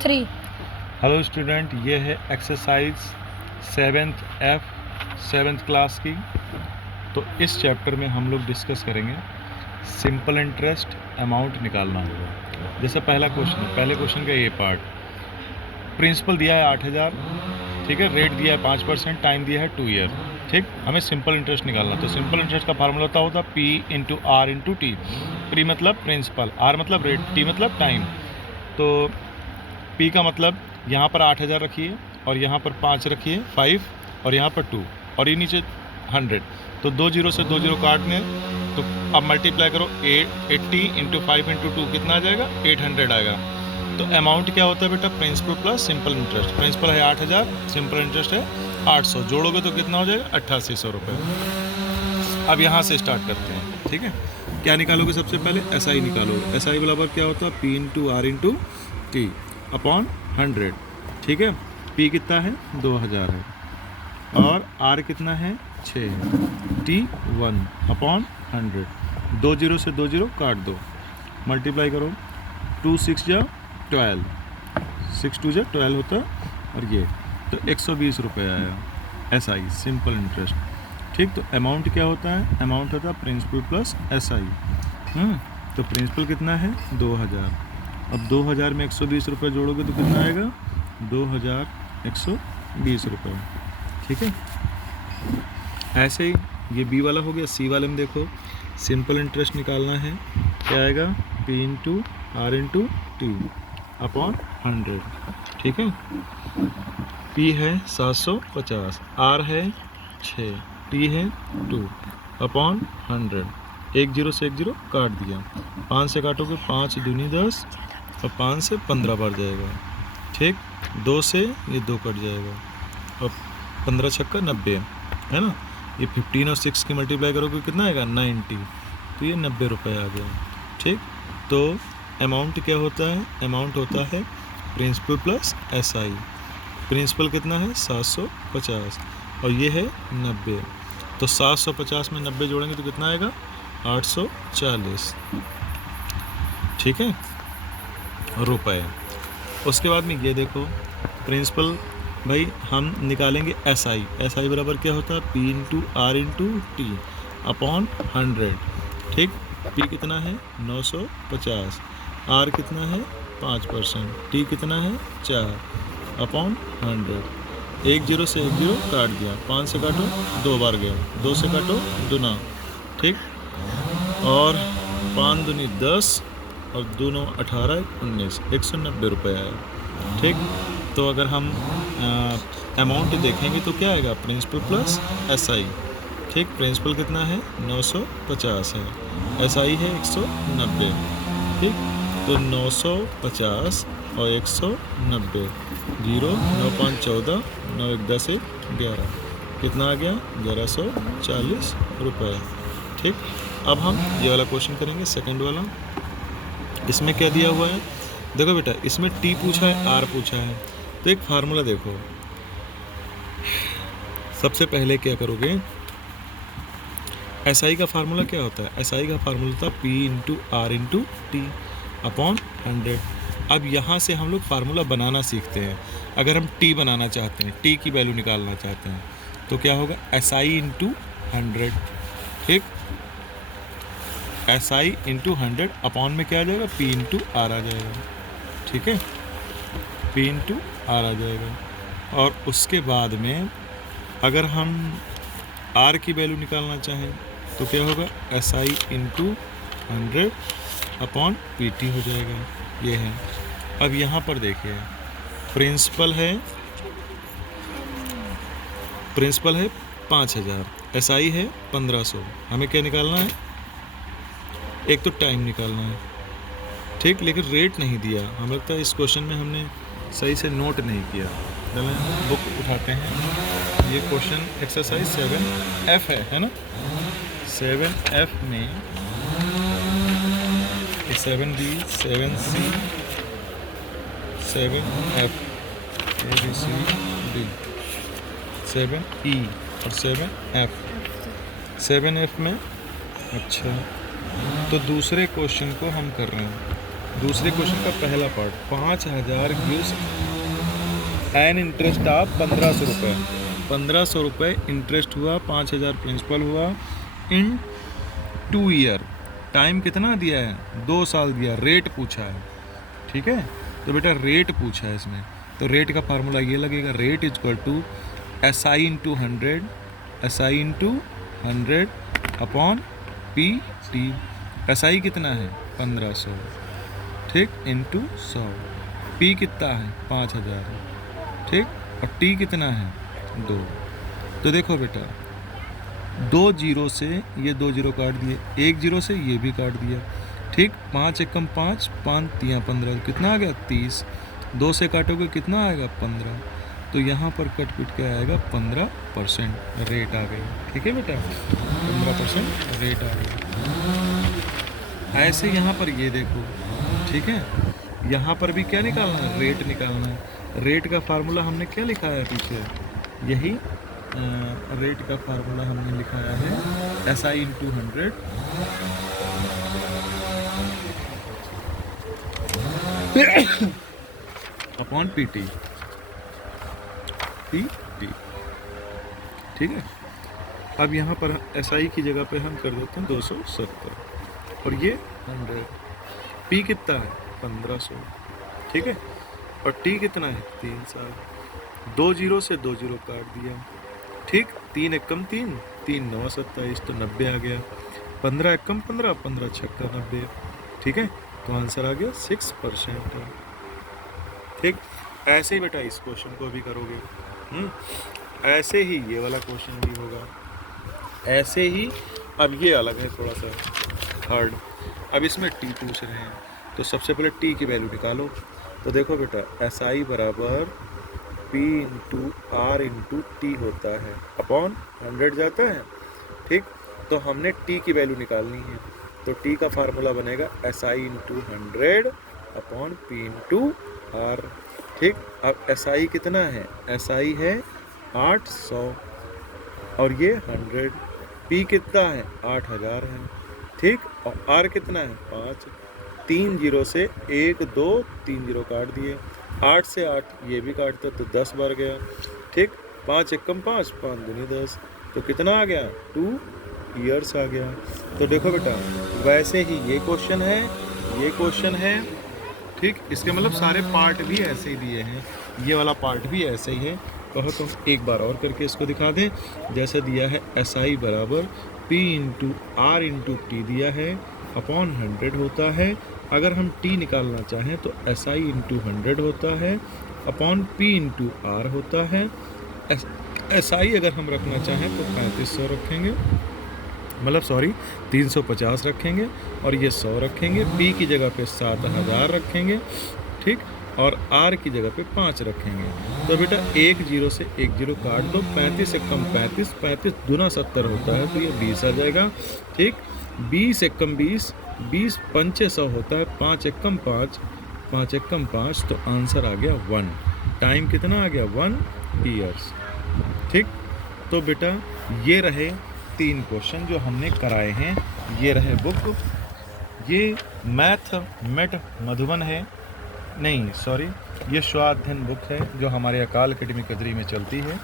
3। Hello student, ये है exercise 7th F 7th class की। तो इस चैप्टर में हम लोग डिस्कस करेंगे सिंपल इंटरेस्ट अमाउंट निकालना होगा। जैसे पहला क्वेश्चन है, पहले क्वेश्चन का ये पार्ट, प्रिंसिपल दिया है 8000, ठीक है, रेट दिया है 5%, टाइम दिया है 2 ईयर, ठीक। हमें सिंपल इंटरेस्ट निकालना। तो सिंपल इंटरेस्ट का फार्मूला होता P into R into T. P मतलब प्रिंसिपल, R मतलब रेट, T मतलब टाइम। तो P का मतलब यहाँ पर 8000 रखिए और यहाँ पर 5 रखिए 5 और यहाँ पर 2 और ये नीचे 100। तो 2 जीरो से 2 जीरो काटने, तो अब मल्टीप्लाई करो 80 इंटू 5 इंटू 2 कितना आ जाएगा, 800 आएगा। तो अमाउंट क्या होता है बेटा, principal plus simple interest. Principal है 8000, सिंपल इंटरेस्ट है 800, जोड़ोगे तो कितना हो जाएगा, 8800 रुपये। अब यहाँ से स्टार्ट करते हैं, ठीक है। क्या निकालोगे, सबसे पहले SI निकालोगे। SI बराबर क्या होता है, P into R into T upon 100, ठीक है। P कितना है, 2000 है और R कितना है, 6 है। T 1 अपॉन 100, 2 जीरो से 2 जीरो काट दो, मल्टीप्लाई करो, 2 6 जा 12, 6 2 जा 12 होता है और ये तो 120 रुपये आया SI सिंपल इंटरेस्ट, ठीक। तो अमाउंट क्या होता है, अमाउंट होता है प्रिंसिपल प्लस SI। तो प्रिंसिपल कितना है, 2000। अब 2000 में 120 रुपये जोड़ोगे तो कितना आएगा, 2120 रुपये, ठीक है। ऐसे ही ये B वाला हो गया। C वाले में देखो, सिंपल इंटरेस्ट निकालना है, क्या आएगा, P into R into T upon 100, ठीक है। P है 750, R है 6, T है 2 अपॉन 100। 1 जीरो से 1 जीरो काट दिया, 5 से काटोगे 5 दूनी 10 और 5 से 15 बार जाएगा, ठीक। 2 से ये 2 कट जाएगा और 15 छक्का 90 है ना। ये 15 और 6 की मल्टीप्लाई करोगे कितना आएगा, 90। तो ये 90 रुपये आ गया, ठीक। तो अमाउंट क्या होता है, अमाउंट होता है प्रिंसिपल प्लस SI। प्रिंसिपल कितना है, 750 और ये है 90। तो 750 में 90 जोड़ेंगे तो कितना आएगा, 840, ठीक है, रुपये। उसके बाद में ये देखो, प्रिंसिपल भाई हम निकालेंगे SI बराबर क्या होता है, P into R into T upon 100, ठीक। P कितना है, 950, R कितना है 5%, T कितना है 4 अपॉन 100। 1 जीरो से 1 जीरो काट दिया, 5 से काटो 2 बार गया, 2 से काटो दुना, ठीक। और 5 दूनी 10 और दोनों 18 19, 190 रुपये आया, ठीक। तो अगर हम अमाउंट देखेंगे तो क्या आएगा, प्रिंसिपल प्लस SI, ठीक। प्रिंसिपल कितना है, 950 है, SI है 190, ठीक। तो 950 और 190, 0 9 5 14, 9 1 10 1 11, कितना आ गया, 1140 रुपये, ठीक। अब हम ये वाला क्वेश्चन करेंगे, सेकंड वाला। इसमें क्या दिया हुआ है, देखो बेटा, इसमें T पूछा है, R पूछा है। तो एक फार्मूला देखो, सबसे पहले क्या करोगे, SI का फार्मूला क्या होता है, SI का फार्मूला होता है P into R into T upon 100। अब यहाँ से हम लोग फार्मूला बनाना सीखते हैं। अगर हम T बनाना चाहते हैं, T की वैल्यू निकालना चाहते हैं, तो क्या होगा, SI इंटू 100, ठीक। SI इंटू 100 अपॉन में क्या आ जाएगा, P इंटू R आ जाएगा, ठीक है। P इंटू R आ जाएगा। और उसके बाद में अगर हम R की वैल्यू निकालना चाहें तो क्या होगा, SI इंटू 100 अपॉन PT हो जाएगा, ये है। अब यहाँ पर देखिए, प्रिंसिपल है 5000, SI है 1500। हमें क्या निकालना है, एक तो टाइम निकालना है, ठीक। लेकिन रेट नहीं दिया, हमें लगता है इस क्वेश्चन में हमने सही से नोट नहीं किया। चलें बुक उठाते हैं, ये क्वेश्चन एक्सरसाइज 7F है ना। 7F में 7B 7C 7F ABCD 7E और 7F। 7F में, अच्छा, तो दूसरे क्वेश्चन को हम कर रहे हैं, दूसरे क्वेश्चन का पहला part, 5000 gives an interest of 1500 रुपये। 1500 रुपये इंटरेस्ट हुआ, 5000 प्रिंसिपल हुआ इन 2 ईयर। टाइम कितना दिया है? 2 साल दिया। रेट पूछा है, ठीक है। तो बेटा रेट पूछा है इसमें, तो रेट का फार्मूला ये लगेगा, rate is equal to SI into 100, SI into 100 upon PT। SI कितना है? 1500, ठीक, इंटू 100। P कितना है? 5000, ठीक, और T कितना है? 2। तो देखो बेटा 2 जीरो से ये 2 जीरो काट दिए, 1 जीरो से ये भी काट दिया, ठीक। 5 एकम 5, 5 तियाँ 15, कितना आ गया? 30। 2 से काटोगे कितना आएगा? 15। तो यहाँ पर कट पिट के आएगा 15% रेट आ गई, ठीक है बेटा, 15% रेट आ गई। ऐसे यहाँ पर ये देखो, ठीक है, यहाँ पर भी क्या निकालना है? रेट निकालना है। रेट का फार्मूला हमने क्या लिखा है पीछे? यही रेट का फार्मूला हमने लिखाया है SI इंटू 100 अपॉन PT, ठीक है। अब यहाँ पर SI की जगह पे हम कर देते हैं 270 और ये 100। P कितना है? 1500, ठीक है, और T कितना है? 3 साल। 2 जीरो से 2 जीरो काट दिया, ठीक। 3 एकम 3, 3 9 27, तो 90 आ गया। 15 एकम 15, 15 छक्का 90, ठीक है। तो आंसर आ गया 6%, ठीक। ऐसे ही बेटा इस क्वेश्चन को भी करोगे, ऐसे ही ये वाला क्वेश्चन भी होगा, ऐसे ही। अब ये अलग है थोड़ा सा हार्ड। अब इसमें T पूछ रहे हैं, तो सबसे पहले T की वैल्यू निकालो। तो देखो बेटा SI बराबर P into R into T होता है, अपॉन 100 जाता है, ठीक। तो हमने T की वैल्यू निकालनी है, तो T का फार्मूला बनेगा SI into 100 upon P into R, ठीक। अब SI कितना है? SI है 800 और ये 100। P कितना है? 8000 है, ठीक। और R कितना है? 5। 3 जीरो से 1 2 3 जीरो काट दिए, 8 से 8 ये भी काटता तो 10 बार गया, ठीक। 5 एकम 5, 5 दूनी 10, तो कितना आ गया? 2 ईयर्स आ गया। तो देखो बेटा वैसे ही ये क्वेश्चन है, ये क्वेश्चन है, ठीक। इसके मतलब सारे पार्ट भी ऐसे ही दिए हैं, ये वाला पार्ट भी ऐसे ही है। कहो तो एक बार और करके इसको दिखा दें। जैसे दिया है SI बराबर P into R into T दिया है, अपॉन 100 होता है। अगर हम T निकालना चाहें तो SI इंटू 100 होता है, अपॉन P इंटू R होता है। SI अगर हम रखना चाहें तो 3500 रखेंगे, मतलब सॉरी 350 रखेंगे, और ये 100 रखेंगे। P की जगह पे 7000 रखेंगे, ठीक, और R की जगह पे 5 रखेंगे। तो बेटा 1 जीरो से 1 जीरो काट दो, 35 एकम 35, 35 दूना 70 होता है, तो ये 20 आ जाएगा, ठीक। 20 एकम 20, 20 पंचे 100 होता है, 5 एकम 5, 5 एकम 5, तो आंसर आ गया 1। टाइम कितना आ गया? 1 ईयर्स, ठीक। तो बेटा ये रहे 3 क्वेश्चन जो हमने कराए हैं, ये रहे बुक। ये मैथ मधुबन है, नहीं सॉरी, ये स्वाध्ययन बुक है जो हमारे अकाल एकेडमी कदरी में चलती है।